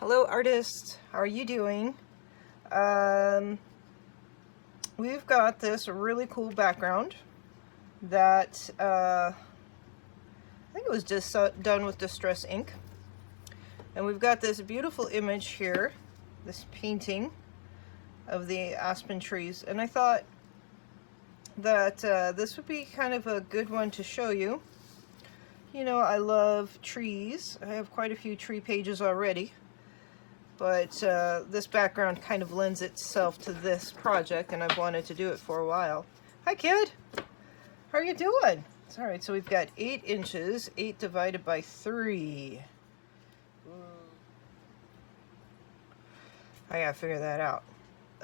Hello artists, how are you doing? We've got this really cool background that I think it was just done with distress ink. And we've got this beautiful image here, this painting of the aspen trees. And I thought that this would be kind of a good one to show you. You know, I love trees. I have quite a few tree pages already. But this background kind of lends itself to this project, and I've wanted to do it for a while. Hi, kid. How are you doing? All right, so we've got 8 inches, 8 divided by 3. I gotta figure that out.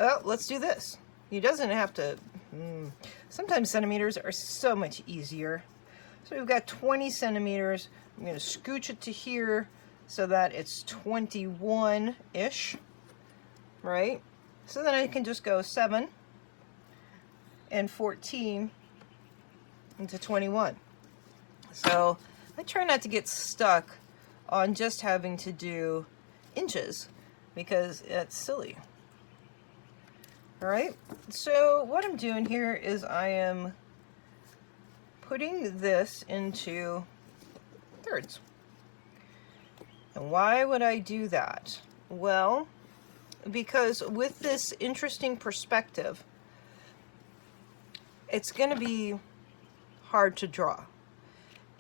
Oh, let's do this. He doesn't have to... Sometimes centimeters are so much easier. So we've got 20 centimeters. I'm gonna scooch it to here, so that it's 21-ish, right? So then I can just go 7 and 14 into 21. So I try not to get stuck on just having to do inches because it's silly. All right, so what I'm doing here is I am putting this into thirds. And why would I do that? Well, because with this interesting perspective, it's going to be hard to draw.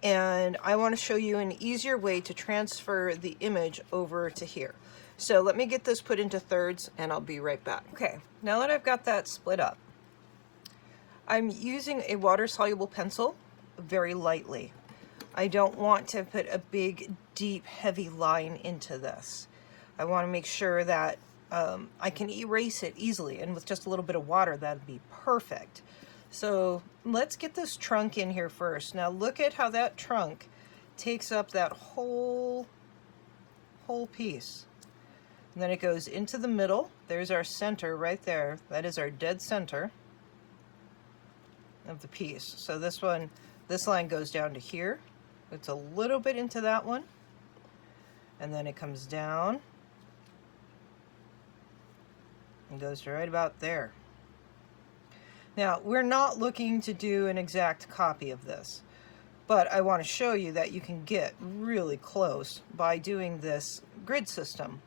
And I want to show you an easier way to transfer the image over to here. So let me get this put into thirds and I'll be right back. Okay, now that I've got that split up, I'm using a water-soluble pencil very lightly. I don't want to put a big, deep, heavy line into this. I want to make sure that I can erase it easily, and with just a little bit of water, that'd be perfect. So let's get this trunk in here first. Now look at how that trunk takes up that whole piece. And then it goes into the middle. There's our center right there. That is our dead center of the piece. So this line goes down to here. It's a little bit into that one, and then it comes down and goes right about there. Now, we're not looking to do an exact copy of this, but I want to show you that you can get really close by doing this grid system.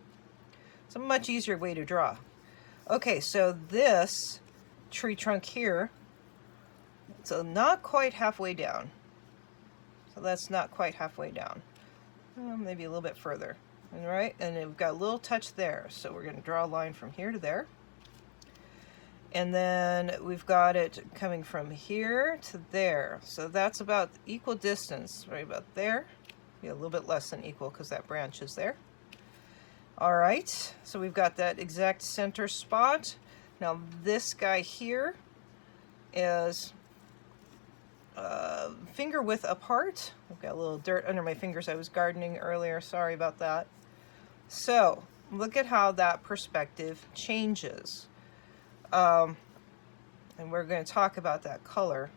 It's a much easier way to draw. Okay, so this tree trunk here, so not quite halfway down. So that's not quite halfway down. Maybe a little bit further. All right, and then we've got a little touch there. So we're going to draw a line from here to there. And then we've got it coming from here to there. So that's about equal distance, right about there. Be a little bit less than equal because that branch is there. All right, so we've got that exact center spot. Now this guy here is finger width apart. I've got a little dirt under my fingers. I was gardening earlier, sorry about that. So look at how that perspective changes. And we're going to talk about that color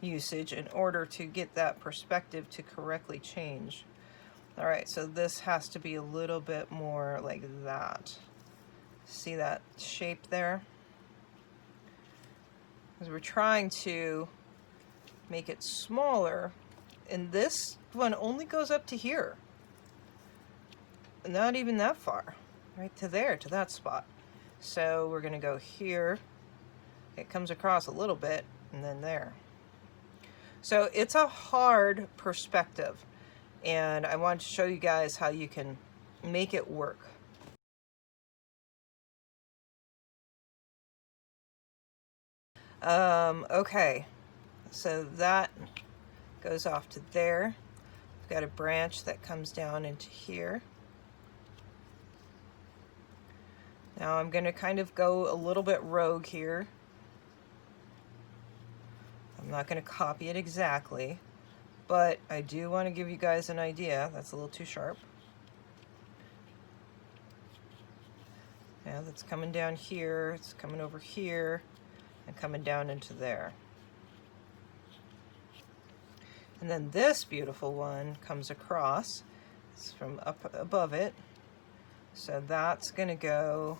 usage in order to get that perspective to correctly change. All right, so this has to be a little bit more like that. See that shape there? Because we're trying to make it smaller, and this one only goes up to here. Not even that far, right to there, to that spot. So we're gonna go here. It comes across a little bit, and then there. So it's a hard perspective, and I wanted to show you guys how you can make it work. Okay, so that goes off to there. We've got a branch that comes down into here. Now I'm going to kind of go a little bit rogue here. I'm not going to copy it exactly, but I do want to give you guys an idea. That's a little too sharp. Now that's coming down here, it's coming over here, and coming down into there. And then this beautiful one comes across. It's from up above it, So that's going to go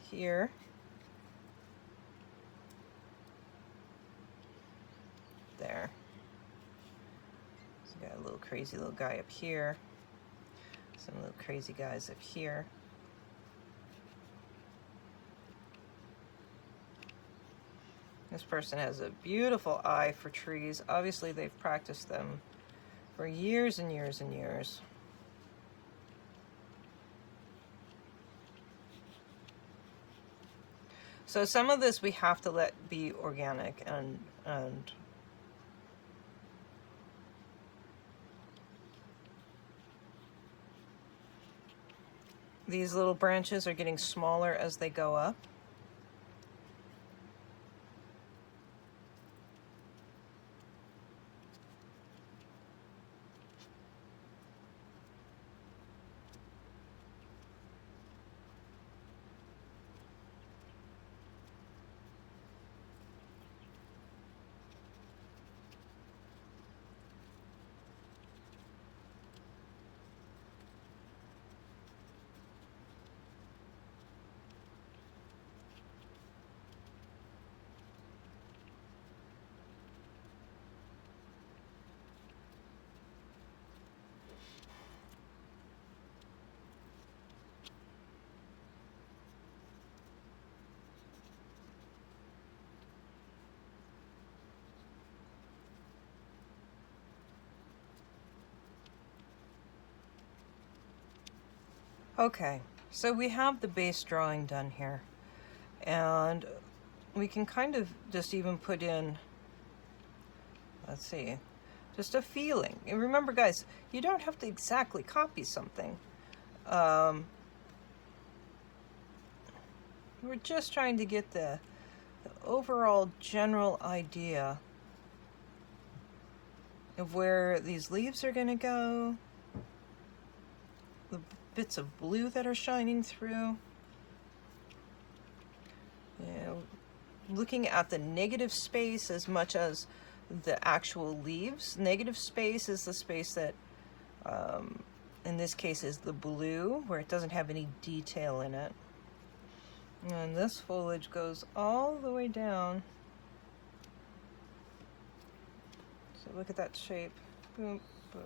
here. There. So got a little crazy little guy up here. Some little crazy guys up here. This person has a beautiful eye for trees. Obviously, they've practiced them for years and years and years. So some of this we have to let be organic, and these little branches are getting smaller as they go up. Okay, so we have the base drawing done here, and we can kind of just even put in, let's see, just a feeling. And remember, guys, you don't have to exactly copy something. We're just trying to get the overall general idea of where these leaves are going to go, the bits of blue that are shining through. You know, looking at the negative space as much as the actual leaves. Negative space is the space that, in this case, is the blue, where it doesn't have any detail in it. And this foliage goes all the way down. So look at that shape. Boom, boom.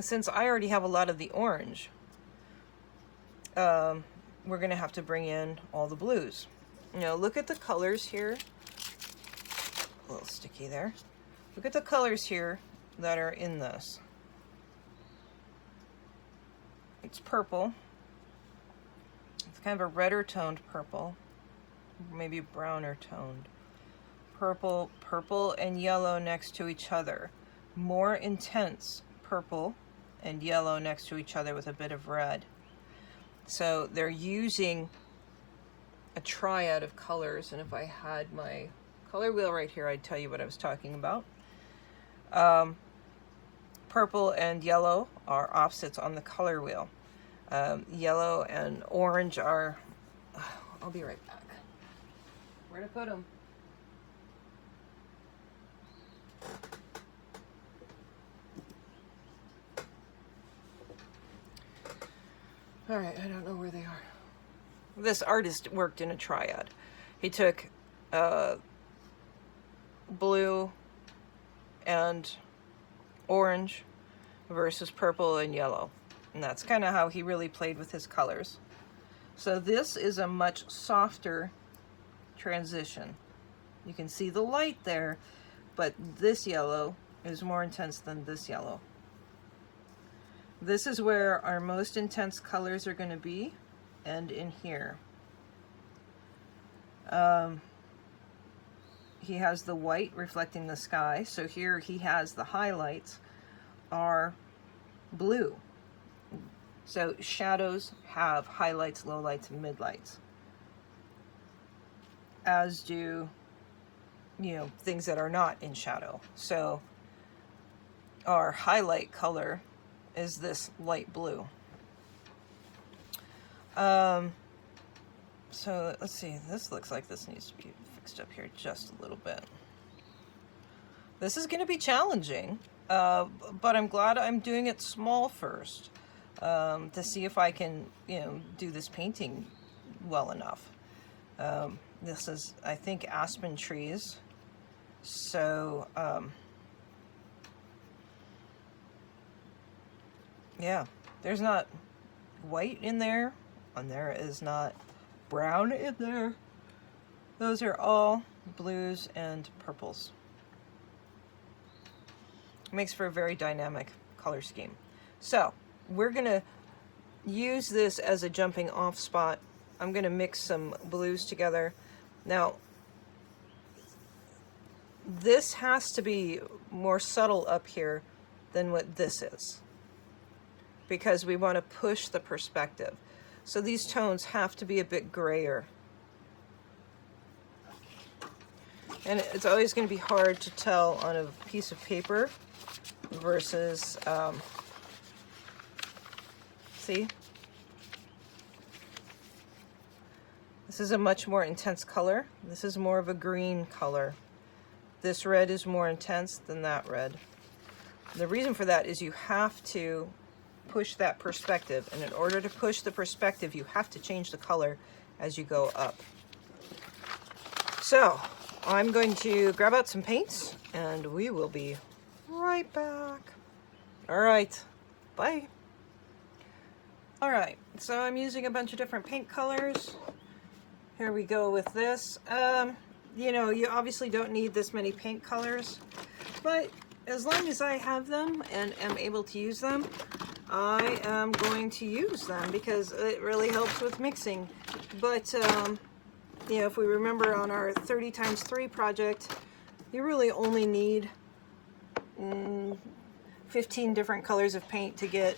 Since I already have a lot of the orange, we're going to have to bring in all the blues. You know, look at the colors here. A little sticky there. Look at the colors here that are in this. It's purple. It's kind of a redder toned purple, maybe browner toned. Purple, purple and yellow next to each other. More intense purple and yellow next to each other with a bit of red. So they're using a triad of colors, and if I had my color wheel right here, I'd tell you what I was talking about. Purple and yellow are opposites on the color wheel. Yellow and orange are, I'll be right back. Where to put them? All right, I don't know where they are. This artist worked in a triad. He took blue and orange versus purple and yellow. And that's kind of how he really played with his colors. So this is a much softer transition. You can see the light there, but this yellow is more intense than this yellow. This is where our most intense colors are going to be, and in here. He has the white reflecting the sky, so here he has the highlights are blue. So shadows have highlights, lowlights, and midlights, as do, you know, things that are not in shadow. So our highlight color is this light blue. So let's see, this looks like this needs to be fixed up here just a little bit. This is going to be challenging, but I'm glad I'm doing it small first, to see if I can, you know, do this painting well enough. This is, I think, aspen trees. So, yeah, there's not white in there, and there is not brown in there. Those are all blues and purples. It makes for a very dynamic color scheme. So, we're gonna use this as a jumping off spot. I'm gonna mix some blues together. Now, this has to be more subtle up here than what this is, because we want to push the perspective. So these tones have to be a bit grayer. And it's always going to be hard to tell on a piece of paper versus, see? This is a much more intense color. This is more of a green color. This red is more intense than that red. The reason for that is you have to push that perspective, and in order to push the perspective, you have to change the color as you go up. So, I'm going to grab out some paints, and we will be right back. All right, bye. All right, so I'm using a bunch of different paint colors. Here we go with this. You know, you obviously don't need this many paint colors, but as long as I have them and am able to use them, I am going to use them because it really helps with mixing. But, you know, if we remember on our 30 times 3 project, you really only need 15 different colors of paint to get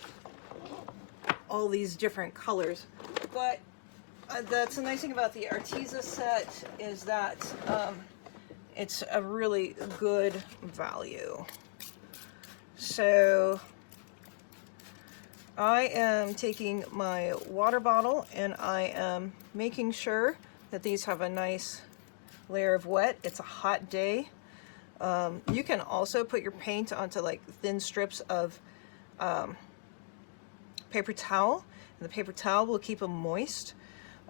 all these different colors. But that's the nice thing about the Arteza set is that it's a really good value. So I am taking my water bottle and I am making sure that these have a nice layer of wet. It's a hot day. You can also put your paint onto like thin strips of paper towel, and the paper towel will keep them moist.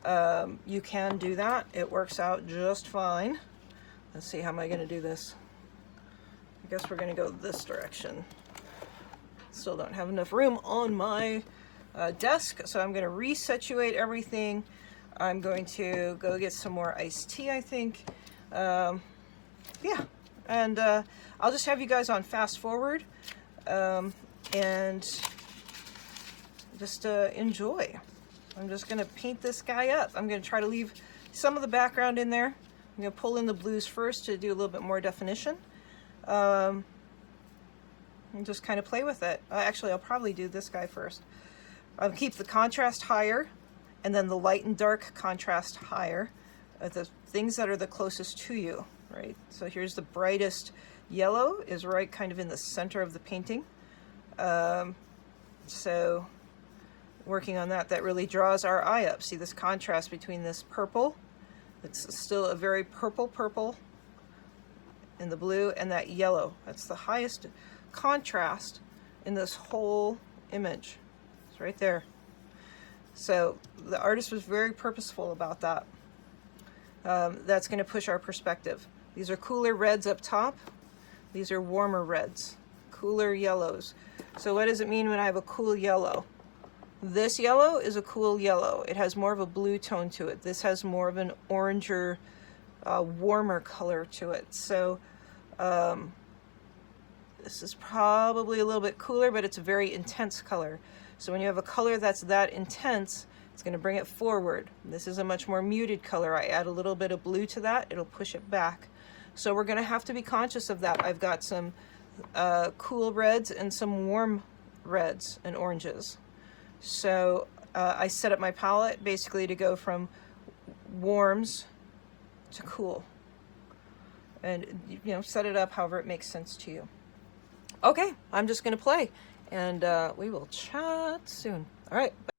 You can do that. It works out just fine. Let's see, how am I going to do this? I guess we're going to go this direction. Still don't have enough room on my desk, so I'm going to resituate everything. I'm going to go get some more iced tea, I think. Yeah, and I'll just have you guys on fast forward and just enjoy. I'm just going to paint this guy up. I'm going to try to leave some of the background in there. I'm going to pull in the blues first to do a little bit more definition. And just kind of play with it. Actually, I'll probably do this guy first. I'll keep the contrast higher, and then the light and dark contrast higher. The things that are the closest to you, right? So here's the brightest yellow is right kind of in the center of the painting. So working on that, that really draws our eye up. See this contrast between this purple, it's still a very purple in the blue, and that yellow. That's the highest contrast in this whole image. It's right there. So the artist was very purposeful about that. That's going to push our perspective. These are cooler reds up top. These are warmer reds, cooler yellows. So what does it mean when I have a cool yellow? This yellow is a cool yellow. It has more of a blue tone to it. This has more of an oranger, warmer color to it. So this is probably a little bit cooler, but it's a very intense color. So when you have a color that's that intense, it's going to bring it forward. This is a much more muted color. I add a little bit of blue to that, it'll push it back. So we're going to have to be conscious of that. I've got some cool reds and some warm reds and oranges. So I set up my palette basically to go from warms to cool. And, you know, set it up however it makes sense to you. Okay, I'm just going to play, and we will chat soon. All right, bye.